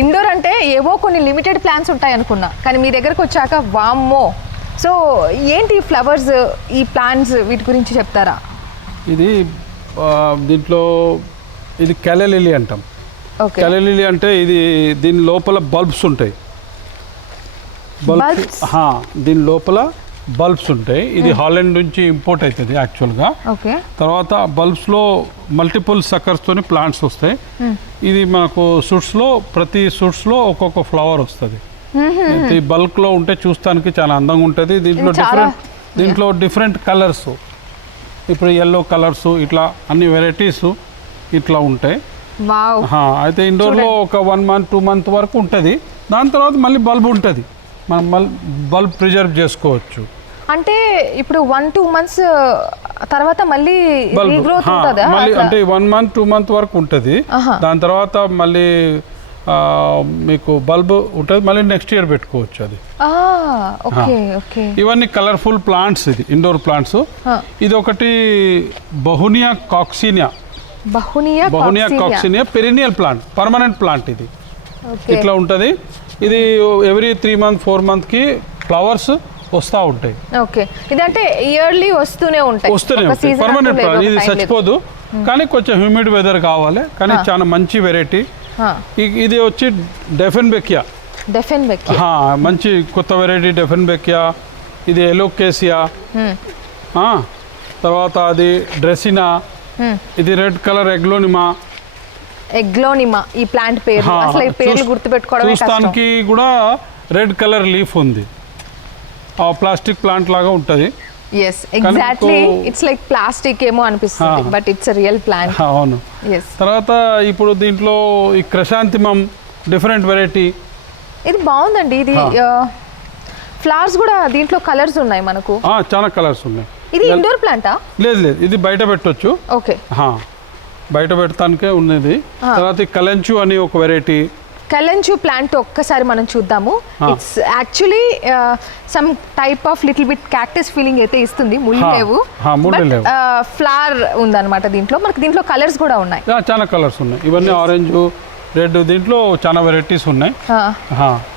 Indoor అంటే ఏవో కొన్ని లిమిటెడ్ ప్లాంట్స్ ఉంటాయి అనుకున్నా కానీ మీ దగ్గరకు వచ్చాక వామ్మో. సో ఏంటి ఫ్లవర్స్ ఈ ప్లాంట్స్ వీటి గురించి చెప్తారా? ఇది దీంట్లో ఇది కెలలిలి అంటాం. ఓకే. కెలలిలి అంటే ఇది దీని లోపల బల్బ్స్ ఉంటాయి? బల్బ్స్? దీని లోపల బల్బ్స్ ఉంటాయి. ఇది హాలండ్ నుంచి ఇంపోర్ట్ అవుతుంది యాక్చువల్గా. ఓకే. తర్వాత బల్బ్స్లో మల్టిపుల్ సక్కర్స్తోని ప్లాంట్స్ వస్తాయి. ఇది మనకు సూట్స్లో ప్రతి సూట్స్లో ఒక్కొక్క ఫ్లవర్ వస్తుంది. ఈ బల్క్లో ఉంటే చూస్తానికి చాలా అందంగా ఉంటుంది. దీంట్లో డిఫరెంట్ దీంట్లో డిఫరెంట్ కలర్స్ ఇప్పుడు ఎల్లో కలర్స్ ఇట్లా అన్ని వెరైటీస్ ఇట్లా ఉంటాయి. అయితే ఇండోర్లో ఒక వన్ మంత్ టూ మంత్ వరకు ఉంటుంది. దాని తర్వాత మళ్ళీ బల్బ్ ఉంటుంది. మనం బల్బ్ ప్రిజర్వ్ చేసుకోవచ్చు. అంటే ఇప్పుడు వన్ టూ మంత్స్ తర్వాత మళ్ళీ రీగ్రోత్ ఉంటుందా? మళ్ళీ? అంటే వన్ మంత్ టూ మంత్ వరకు ఉంటుంది. దాని తర్వాత మళ్ళీ మీకు బల్బ్ ఉంటుంది మళ్ళీ నెక్స్ట్ ఇయర్ పెట్టుకోవచ్చు అది. ఇవన్నీ కలర్ఫుల్ ప్లాంట్స్ ఇది ఇండోర్ ప్లాంట్స్. ఇది ఒకటి bauhinia coccinea. Bauhinia bauhinia coccinea. Perennial plant permanent plant ఇది. ఇట్లా ఉంటుంది. ఇది ఎవ్రీ త్రీ మంత్ ఫోర్ మంత్కి ఫ్లవర్స్ వస్తూ ఉంటాయి. ఓకే ఇదంటే ఇయర్లీ వస్తూనే ఉంటాయి. వస్తూనే పర్మనెంట్ అంటూ ఇది. చచ్చిపోదు. కానీ కొంచెం హ్యూమిడ్ వెదర్ కావాలి. కానీ. చాలా మంచి వెరైటీ ఇది వచ్చి డెఫెన్ బెకియా డెఫెన్ హా, మంచి కొత్త వెరైటీ డెఫెన్ బెకియా ఇది ఎలోకేసియా తర్వాత అది డ్రెసినా ఇది రెడ్ కలర్ ఎగ్లోనిమా ఎగ్లోనిమా ఈ ప్లాంట్ పేరు అసలు ఈ పేర్లు కష్టం. చూస్తానికి కూడా రెడ్ కలర్ లీఫ్ ఉంది. ఆ ప్లాస్టిక్ ప్లాంట్ లాగా ఉంటుంది. Yes exactly it's like plastic ఏమో అనిపిస్తుంది. బట్ ఇట్స్ రియల్ ప్లాంట్ అవును. ఎస్ తర్వాత ఇప్పుడు దీంట్లో ఈ క్రశాంతిమం డిఫరెంట్ వెరైటీ ఇది బాగుందండి. ఇది ఫ్లవర్స్ కూడా దీంట్లో కలర్స్ ఉన్నాయి మనకు. చాలా కలర్స్ ఉన్నాయి. ఇది ఇండోర్ ప్లాంటా? లేదు లేదు. ఇది బయట పెట్టొచ్చు. ఓకే. బయట పెడతానికే ఉన్నది. తర్వాత కలంచు అని ఒక వెరైటీ. కలెంచు ప్లాంట్ ఒక్కసారి మనం చూద్దాము. It's actually some type of little bit cactus feeling అయితే ఇస్తుంది. ముళ్ళు లేవు. ఫ్లవర్ ఉందన్నమాట దీంట్లో. మనకి దీంట్లో కలర్స్ కూడా ఉన్నాయి. చాలా కలర్స్ ఉన్నాయి. ఇవన్నీ ఆరెంజ్ రెడ్ దీంట్లో చాలా వెరైటీస్ ఉన్నాయి.